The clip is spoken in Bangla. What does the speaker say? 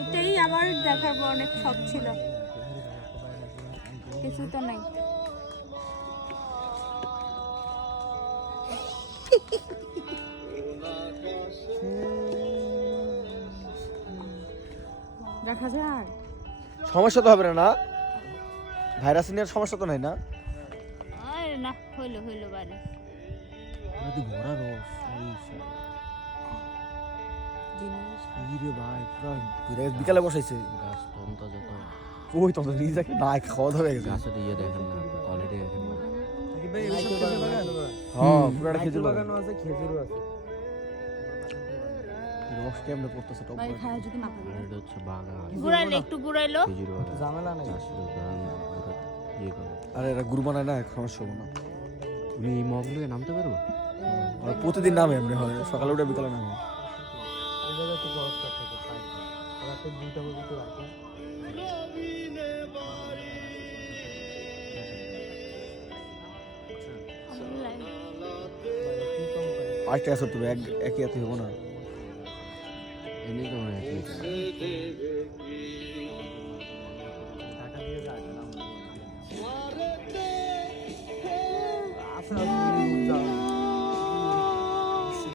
এটাই আমার দেখার অনেক শখ ছিল, কিছু তো নাই। দেখা যায় সমস্যা তো হবে না, ভাইরাস নিয়ে সমস্যা তো নাই না? আরে না, হইলো হইলো বাইরে তুই ঘোড়া রস ভাই পুরো বিকালে বসাইছে গাছ তন্তা যত ওই তো নিজেকে না খাওয়া দাওয়া গেছে। গাছের ইয়ে দেখেন না, কোয়ালিটি দেখেন না। হ্যাঁ পুরোটা খেজুর বাগানও আছে, খেজুরও আছে। রস কেমনে পড়তেছে টপ ভাই খায় যদি মাথা আর এটা হচ্ছে বাগান, ঘুরাইলে একটু ঘুরাইলো। খেজুর বাগান, ঝামেলা নেই। গাছের বাগান ওরা ইয়ে করে। আরে এরা গ্রুপ বানায় না, সমস্যা হবে না। তুমি এই মগগুলোকে নামতে পারবো? আর প্রতিদিন নামে এমনি হয়, সকালে উঠে বিকালে নামে। এই জায়গায় একটু ব্যবস্থা থাকে, রাতে 2টা পর্যন্ত রাখে। পাঁচটা আছে তো একই এত হবো না। এমনি তো মনে হয় টাকা দিয়ে যায় না।